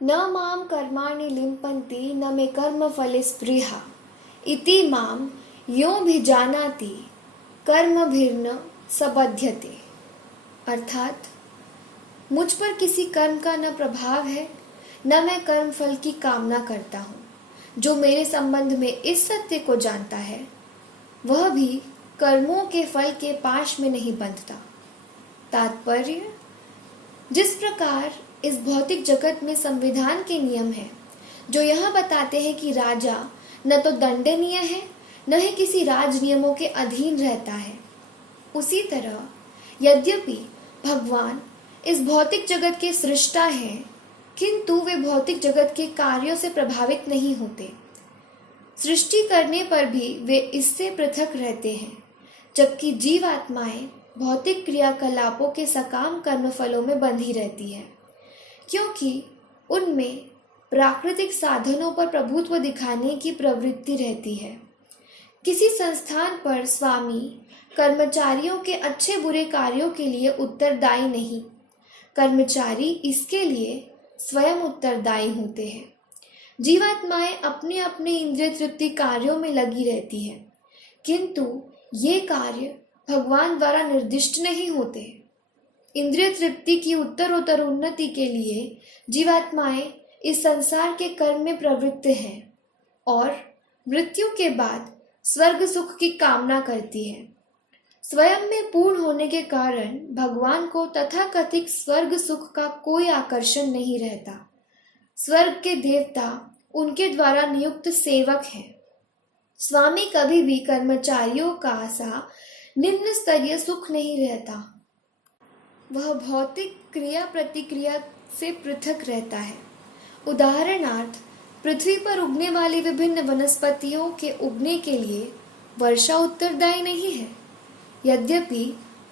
न मां कर्माणि लिम्पन्ति न मे कर्मफले स्पृहा इति मां योऽभिजानाति कर्मभिर्न सबध्यते। अर्थात मुझ पर किसी कर्म का न प्रभाव है न मैं कर्म फल की कामना करता हूँ। जो मेरे संबंध में इस सत्य को जानता है वह भी कर्मों के फल के पाश में नहीं बंधता। तात्पर्य, जिस प्रकार इस भौतिक जगत में संविधान के नियम हैं जो यह बताते हैं कि राजा न तो दंडनीय है न ही किसी राज नियमों के अधीन रहता है, उसी तरह यद्यपि भगवान इस भौतिक जगत के सृष्टा हैं किंतु वे भौतिक जगत के कार्यों से प्रभावित नहीं होते। सृष्टि करने पर भी वे इससे पृथक रहते हैं, जबकि जीवात्माएं भौतिक क्रियाकलापों के सकाम कर्मफलों में बंधी रहती है, क्योंकि उनमें प्राकृतिक साधनों पर प्रभुत्व दिखाने की प्रवृत्ति रहती है। किसी संस्थान पर स्वामी कर्मचारियों के अच्छे बुरे कार्यों के लिए उत्तरदायी नहीं, कर्मचारी इसके लिए स्वयं उत्तरदायी होते हैं। जीवात्माएं अपने अपने इंद्रिय तृप्ति कार्यों में लगी रहती हैं, किंतु ये कार्य भगवान द्वारा निर्दिष्ट नहीं होते। इंद्रिय तृप्ति की उत्तरोत्तर उन्नति के लिए जीवात्माएं इस संसार के कर्म में प्रवृत्त हैं और मृत्यु के बाद स्वर्ग सुख की कामना करती हैं। स्वयं में पूर्ण होने के कारण भगवान को तथाकथित स्वर्ग सुख का कोई आकर्षण नहीं रहता। स्वर्ग के देवता उनके द्वारा नियुक्त सेवक हैं। स्वामी कभी भी कर्मचारियों का सा निम्न स्तरीय सुख नहीं रहता। वह भौतिक क्रिया प्रतिक्रिया से पृथक रहता है। उदाहरणार्थ, पृथ्वी पर उगने वाली विभिन्न वनस्पतियों के उगने के लिए वर्षा उत्तरदायी नहीं है। यद्यपि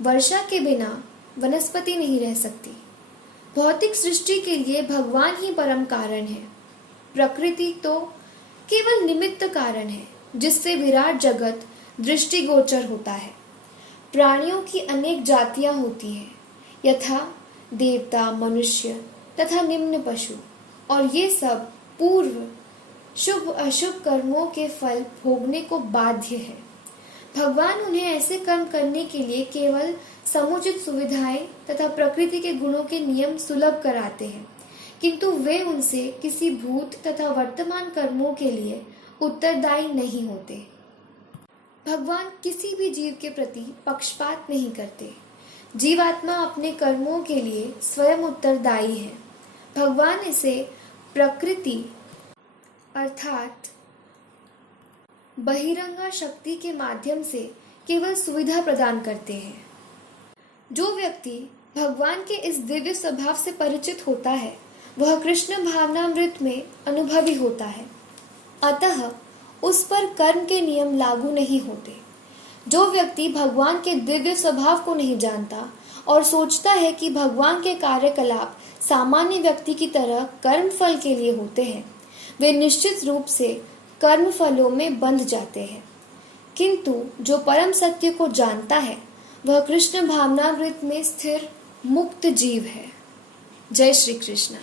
वर्षा के बिना वनस्पति नहीं रह सकती। भौतिक सृष्टि के लिए भगवान ही परम कारण है। प्रकृति तो केवल निमित्त कारण है जिससे विराट जगत दृष्टिगोचर होता है। प्राणियों की अनेक जातियां होती हैं, यथा देवता, मनुष्य तथा निम्न पशु, और ये सब पूर्व शुभ अशुभ कर्मों के फल भोगने को बाध्य है। भगवान उन्हें ऐसे कर्म करने के लिए केवल समुचित सुविधाएं तथा प्रकृति के गुणों के नियम सुलभ कराते हैं, किंतु वे उनसे किसी भूत तथा वर्तमान कर्मों के लिए उत्तरदायी नहीं होते। भगवान किसी भी जीव के प्रति पक्षपात नहीं करते। जीवात्मा अपने कर्मों के लिए स्वयं उत्तरदायी है। भगवान इसे प्रकृति अर्थात बहिरंगा शक्ति के माध्यम से केवल सुविधा प्रदान करते हैं। जो व्यक्ति भगवान के इस दिव्य स्वभाव से परिचित होता है वह कृष्ण भावनामृत में अनुभवी होता है, अतः उस पर कर्म के नियम लागू नहीं होते। जो व्यक्ति भगवान के दिव्य स्वभाव को नहीं जानता और सोचता है कि भगवान के कार्यकलाप सामान्य व्यक्ति की तरह कर्म फल के लिए होते हैं, वे निश्चित रूप से कर्म फलों में बंध जाते हैं। किंतु जो परम सत्य को जानता है वह कृष्ण भावनामृत में स्थिर मुक्त जीव है। जय श्री कृष्ण।